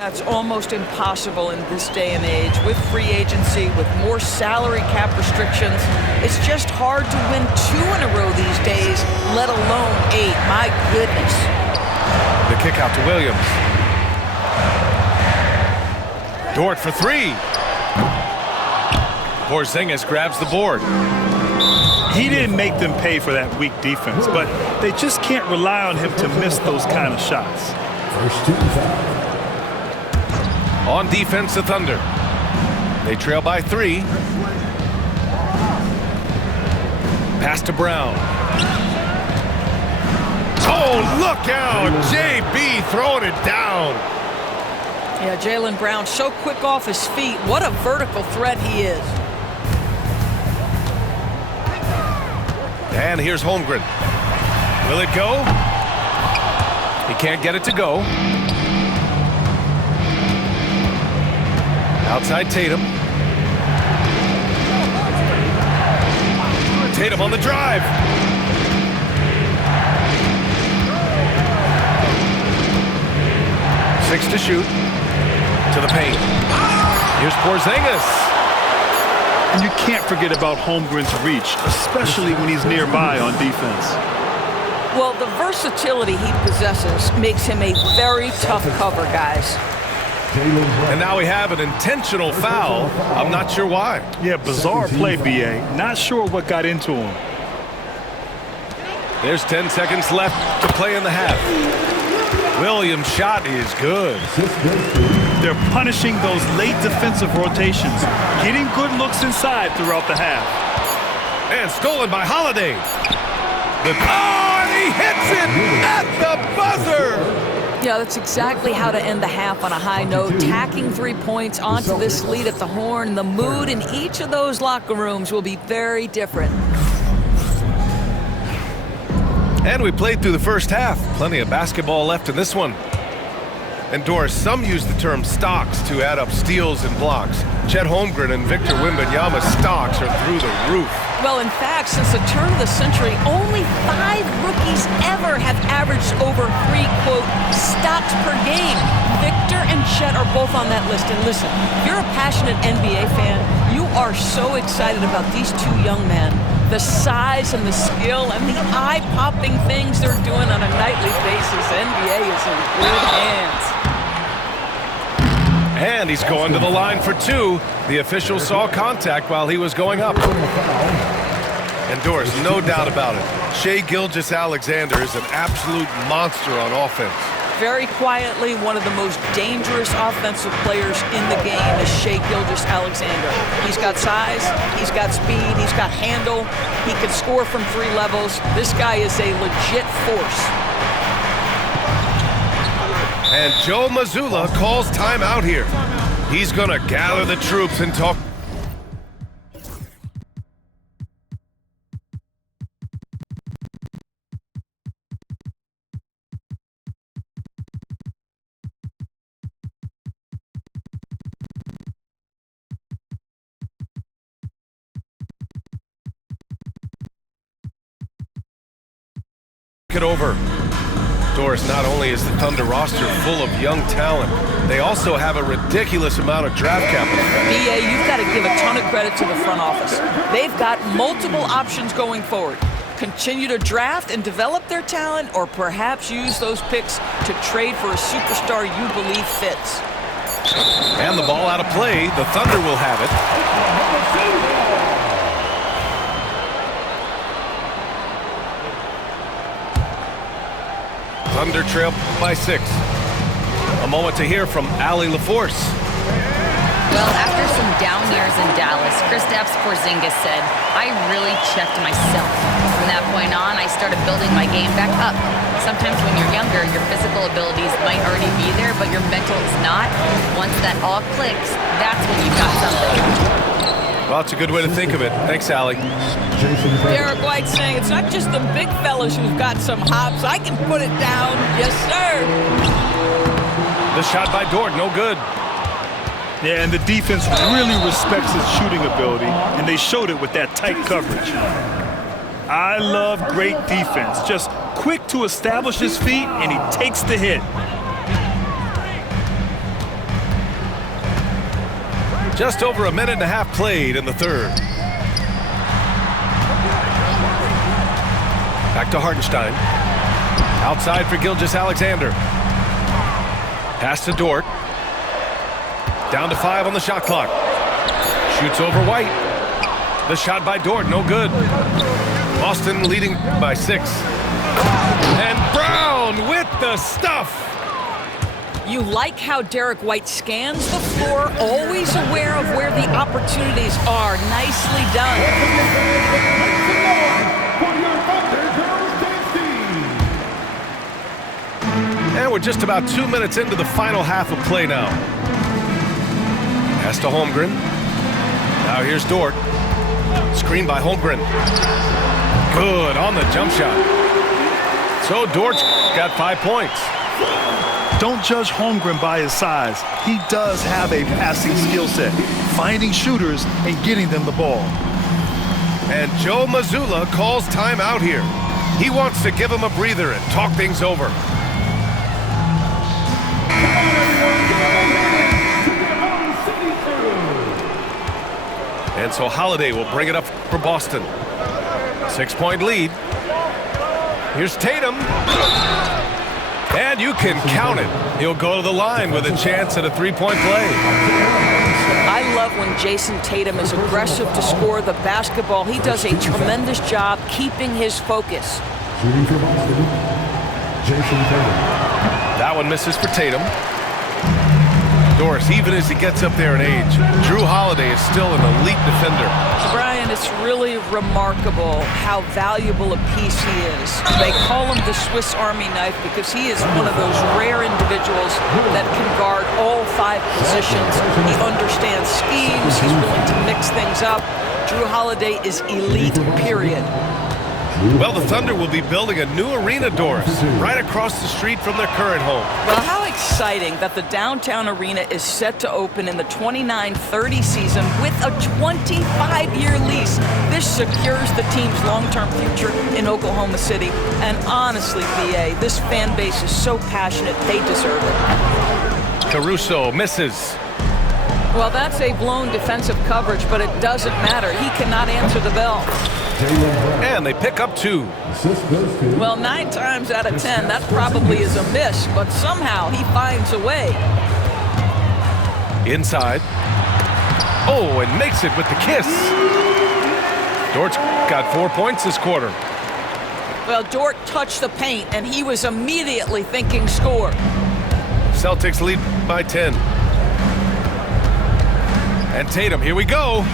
That's almost impossible in this day and age. With free agency, with more salary cap restrictions, it's just hard to win 2 in a row these days, let alone 8. My goodness. The kick out to Williams. Dort for 3. Porzingis grabs the board. He didn't make them pay for that weak defense, but they just can't rely on him to miss those kind of shots. First team foul. On defense, the Thunder. They trail by 3. Pass to Brown. Oh, look out! JB throwing it down. Yeah, Jaylen Brown so quick off his feet. What a vertical threat he is. And here's Holmgren. Will it go? He can't get it to go. Outside Tatum. Tatum on the drive. Six to shoot. To the paint. Here's Porzingis. And you can't forget about Holmgren's reach, especially when he's nearby on defense. Well, the versatility he possesses makes him a very tough cover, guys. And now we have an intentional foul. I'm not sure why. Yeah, bizarre play, B.A. Not sure what got into him. There's 10 seconds left to play in the half. Williams' shot is good. They're punishing those late defensive rotations, getting good looks inside throughout the half. And stolen by Holiday. And he hits it at the buzzer. Yeah, that's exactly how to end the half on a high note. Tacking 3 points onto this lead at the Horn. The mood in each of those locker rooms will be very different. And we played through the first half. Plenty of basketball left in this one. And Doris, some use the term stocks to add up steals and blocks. Chet Holmgren and Victor Wembanyama's stocks are through the roof. Well, in fact, since the turn of the century, only 5 rookies ever have averaged over 3, quote, stocks per game. Victor and Chet are both on that list. And listen, if you're a passionate NBA fan, you are so excited about these 2 young men. The size and the skill and the eye-popping things they're doing on a nightly basis. The NBA is in good hands. And he's going to the line for 2. The official saw contact while he was going up. And Doris, no doubt about it, Shai Gilgeous-Alexander is an absolute monster on offense. Very quietly, one of the most dangerous offensive players in the game is Shai Gilgeous-Alexander. He's got size, he's got speed, he's got handle, he can score from 3 levels. This guy is a legit force. And Joe Mazzulla calls timeout here. He's going to gather the troops and talk. It over. Doris, not only is the Thunder roster full of young talent, they also have a ridiculous amount of draft capital. BA, you've got to give a ton of credit to the front office. They've got multiple options going forward. Continue to draft and develop their talent, or perhaps use those picks to trade for a superstar you believe fits. And the ball out of play. The Thunder will have it. Thunder trail by 6. A moment to hear from Allie LaForce. Well, after some down years in Dallas, Kristaps Porzingis said, I really checked myself. From that point on, I started building my game back up. Sometimes when you're younger, your physical abilities might already be there, but your mental is not. Once that all clicks, that's when you've got something. Well, it's a good way to think of it. Thanks, Allie. Derek White saying it's not just the big fellas who've got some hops. I can put it down. Yes, sir. The shot by Dort, no good. Yeah, and the defense really respects his shooting ability, and they showed it with that tight coverage. I love great defense. Just quick to establish his feet, and he takes the hit. Just over a minute and a half played in the third. Back to Hartenstein. Outside for Gilgeous-Alexander. Pass to Dort. Down to 5 on the shot clock. Shoots over White. The shot by Dort, no good. Boston leading by 6. And Brown with the stuff. You like how Derek White scans the floor, always aware of where the opportunities are. Nicely done. And we're just about 2 minutes into the final half of play now. Pass to Holmgren. Now here's Dort. Screen by Holmgren. Good on the jump shot. So Dort's got 5 points. Don't judge Holmgren by his size. He does have a passing skill set, finding shooters and getting them the ball. And Joe Mazzulla calls timeout here. He wants to give him a breather and talk things over. And so Holiday will bring it up for Boston. 6-point lead. Here's Tatum. And you can count it. He'll go to the line with a chance at a 3-point play. I love when Jason Tatum is aggressive to score the basketball. He does a tremendous job keeping his focus. Shooting for Boston, Jason Tatum. That one misses for Tatum. Doris, even as he gets up there in age, Drew Holiday is still an elite defender. Brian, it's really remarkable how valuable a piece he is. They call him the Swiss Army knife because he is one of those rare individuals that can guard all 5 positions. He understands schemes. He's willing to mix things up. Drew Holiday is elite, period. Well, the Thunder will be building a new arena, Doris, right across the street from their current home. Well, how exciting that the downtown arena is set to open in the 29-30 season with a 25-year lease. This secures the team's long-term future in Oklahoma City. And honestly, BA, this fan base is so passionate, they deserve it. Caruso misses. Well, that's a blown defensive coverage, but it doesn't matter. He cannot answer the bell. And they pick up 2. Well, 9 times out of 10, that probably is a miss, but somehow he finds a way. Inside. Oh, and makes it with the kiss. Dort's got 4 points this quarter. Well, Dort touched the paint, and he was immediately thinking score. Celtics lead by 10. And Tatum, here we go.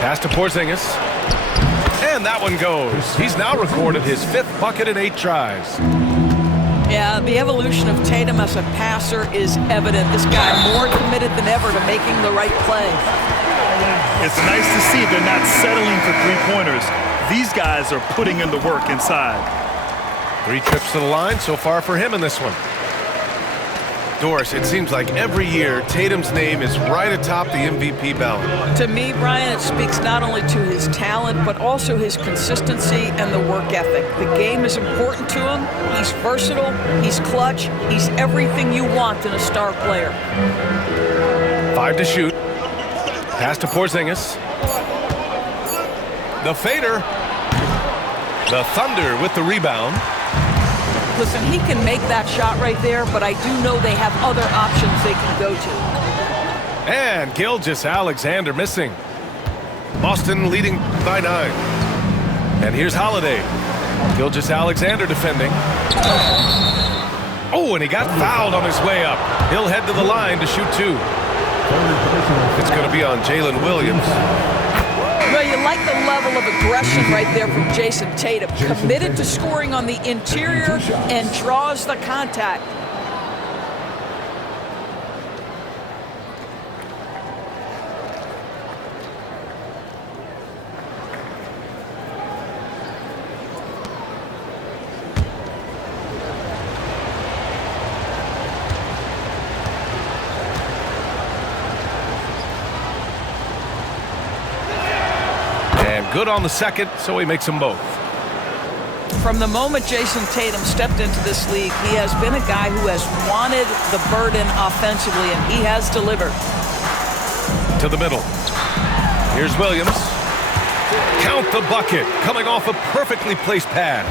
Pass to Porzingis. And that one goes. He's now recorded his 5th bucket in 8 tries. Yeah, the evolution of Tatum as a passer is evident. This guy more committed than ever to making the right play. It's nice to see they're not settling for 3-pointers. These guys are putting in the work inside. 3 trips to the line so far for him in this one. Doris, it seems like every year Tatum's name is right atop the MVP ballot. To me, Brian, it speaks not only to his talent, but also his consistency and the work ethic. The game is important to him. He's versatile. He's clutch. He's everything you want in a star player. 5 to shoot. Pass to Porzingis. The fader. The Thunder with the rebound. Listen, he can make that shot right there, but I do know they have other options they can go to. And Gilgeous-Alexander missing. Boston leading by 9. And here's Holiday. Gilgeous-Alexander defending. Oh, and he got fouled on his way up. He'll head to the line to shoot 2. It's going to be on Jalen Williams. Well, you like the level of aggression right there from Jason Tatum. Committed to scoring on the interior and draws the contact. Good on the second, so he makes them both. From the moment Jason Tatum stepped into this league, he has been a guy who has wanted the burden offensively, and he has delivered. To the middle. Here's Williams. Count the bucket, coming off a perfectly placed pass.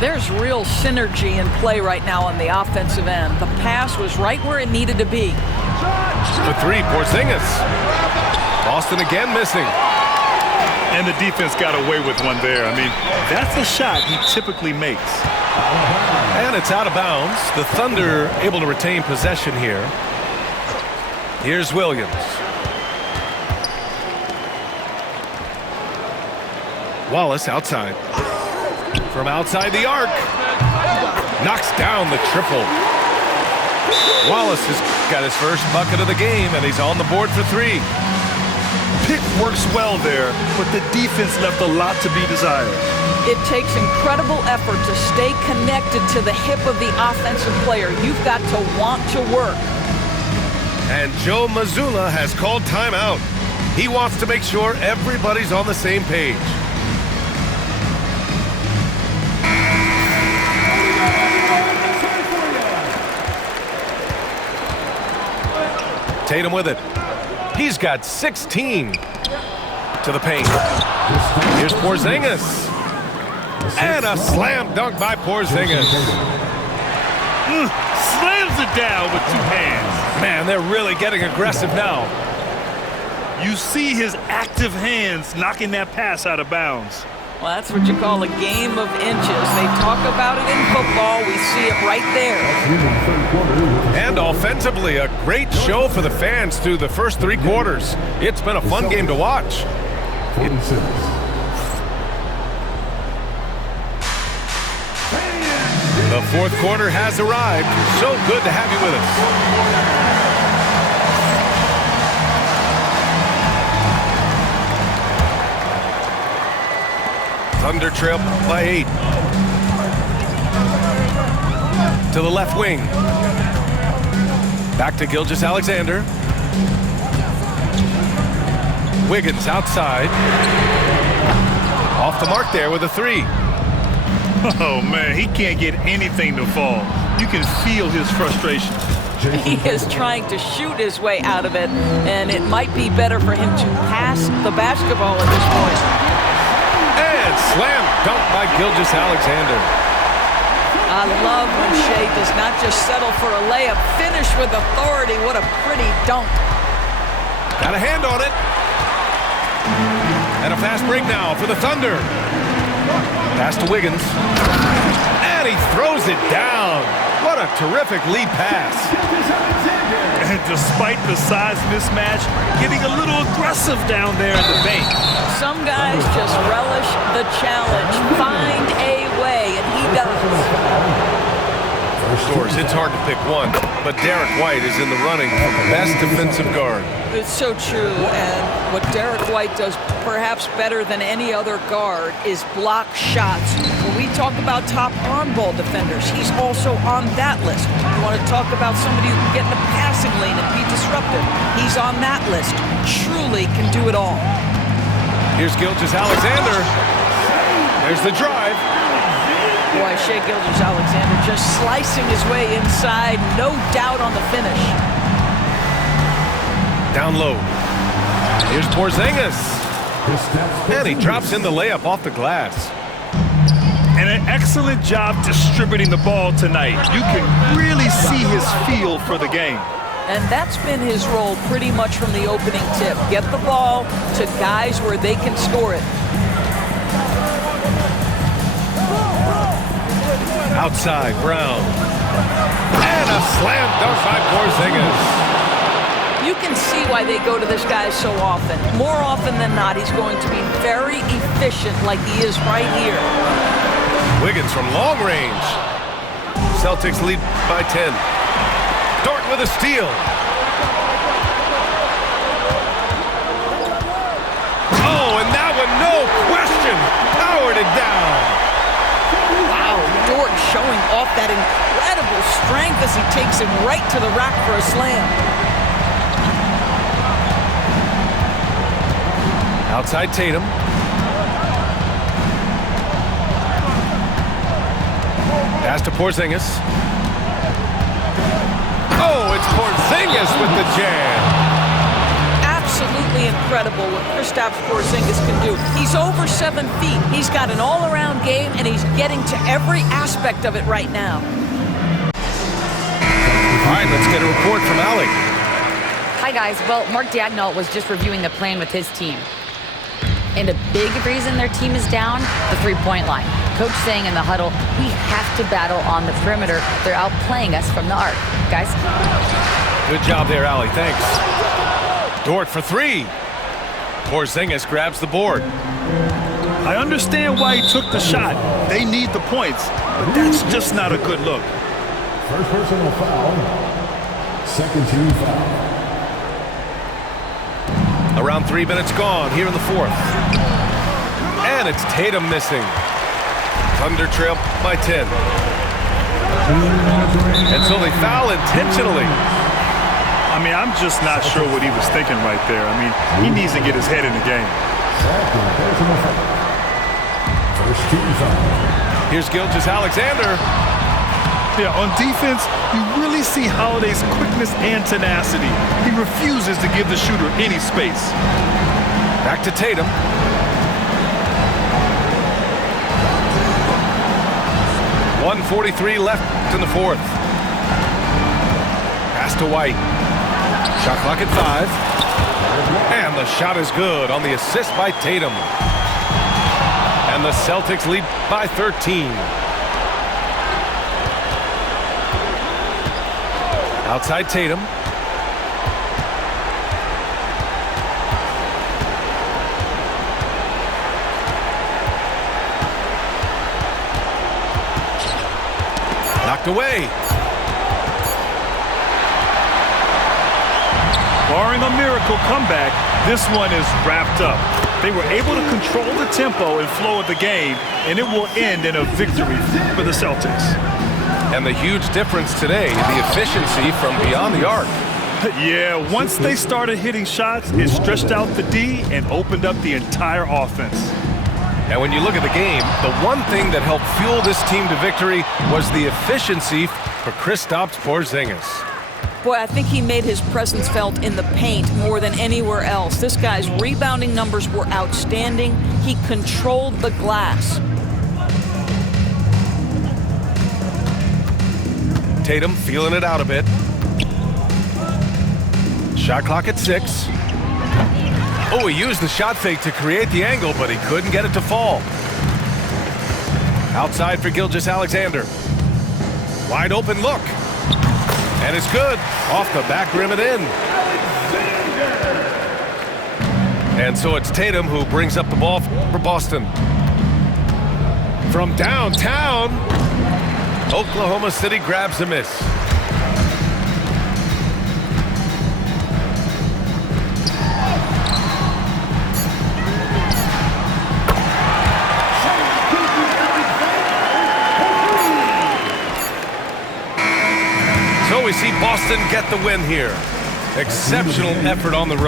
There's real synergy in play right now on the offensive end. The pass was right where it needed to be. For three, Porzingis. Boston again missing. And the defense got away with one there. I mean, that's a shot he typically makes. And it's out of bounds. The Thunder able to retain possession here. Here's Williams. Wallace outside. From outside the arc. Knocks down the triple. Wallace has got his first bucket of the game, and he's on the board for three. Pick works well there, but the defense left a lot to be desired. It takes incredible effort to stay connected to the hip of the offensive player. You've got to want to work. And Joe Mazzulla has called timeout. He wants to make sure everybody's on the same page. Tatum with it. He's got 16 to the paint. Here's Porzingis. And a slam dunk by Porzingis. Slams it down with two hands. Man, they're really getting aggressive now. You see his active hands knocking that pass out of bounds. Well, that's what you call a game of inches. They talk about it in football. We see it right there. And offensively, a great show for the fans through the first three quarters. It's been a fun game to watch. 46. The fourth quarter has arrived. So good to have you with us. Thunder trail by 8. To the left wing. Back to Gilgeous-Alexander. Wiggins outside. Off the mark there with a three. Oh, man, he can't get anything to fall. You can feel his frustration. He is trying to shoot his way out of it, and it might be better for him to pass the basketball at this point. And slam dunk by Gilgeous-Alexander. I love when Shea does not just settle for a layup, finish with authority. What a pretty dunk. Got a hand on it. And a fast break now for the Thunder. Pass to Wiggins. And he throws it down. What a terrific lead pass. And despite the size mismatch, getting a little aggressive down there in the paint. Some guys just relish the challenge. Find a way, and he does. Doors, it's hard to pick one, but Derek White is in the running for best defensive guard. It's so true, and what Derek White does perhaps better than any other guard is block shots. When we talk about top on-ball defenders, he's also on that list. You want to talk about somebody who can get in the passing lane and be disruptive, he's on that list. Truly can do it all. Here's Gilgeous-Alexander. There's the drive. Boy, Shea Gilgeous-Alexander just slicing his way inside. No doubt on the finish. Down low. Here's Porzingis. And he drops in the layup off the glass. And an excellent job distributing the ball tonight. You can really see his feel for the game. And that's been his role pretty much from the opening tip. Get the ball to guys where they can score it. Outside, Brown. And a slam dunk by Porzingis. You can see why they go to this guy so often. More often than not, he's going to be very efficient like he is right here. Wiggins from long range. Celtics lead by 10. Dort with a steal. Oh, and that one, no question, powered it down. Wow, Dort showing off that incredible strength as he takes him right to the rack for a slam. Outside Tatum. Pass to Porzingis. Oh, it's Porzingis with the jam. Absolutely incredible what Kristaps Porzingis can do. He's over 7 feet. He's got an all-around game, and he's getting to every aspect of it right now. All right, let's get a report from Allie. Hi, guys. Well, Mark Daigneault was just reviewing the plan with his team. And a big reason their team is down, the three-point line. Coach saying in the huddle, we have to battle on the perimeter. They're outplaying us from the arc. Guys? Good job there, Allie. Thanks. Dort for three. Porzingis grabs the board. I understand why he took the shot. They need the points, but that's just not a good look. First personal foul. Second team foul. Around 3 minutes gone here in the fourth. And it's Tatum missing. Thunder trail by 10. And so they foul intentionally. I mean, I'm just not sure what he was thinking right there. I mean, he needs to get his head in the game. Second personal foul. First team foul. Here's Gilgeous-Alexander. Yeah, on defense, you really see Holiday's quickness and tenacity. He refuses to give the shooter any space. Back to Tatum. .143 left in the fourth. Pass to White. Shot clock at 5. And the shot is good on the assist by Tatum. And the Celtics lead by 13. Outside Tatum. Knocked away. Barring a miracle comeback, this one is wrapped up. They were able to control the tempo and flow of the game, and it will end in a victory for the Celtics. And the huge difference today, the efficiency from beyond the arc. Yeah, once they started hitting shots, it stretched out the D and opened up the entire offense. And when you look at the game, the one thing that helped fuel this team to victory was the efficiency for Kristaps Porzingis. Boy, I think he made his presence felt in the paint more than anywhere else. This guy's rebounding numbers were outstanding. He controlled the glass. Tatum feeling it out a bit. Shot clock at 6. Oh, he used the shot fake to create the angle, but he couldn't get it to fall. Outside for Gilgeous-Alexander. Wide open look. And it's good. Off the back rim and in. And so it's Tatum who brings up the ball for Boston. From downtown, Oklahoma City grabs a miss. So we see Boston get the win here. Exceptional effort on the road.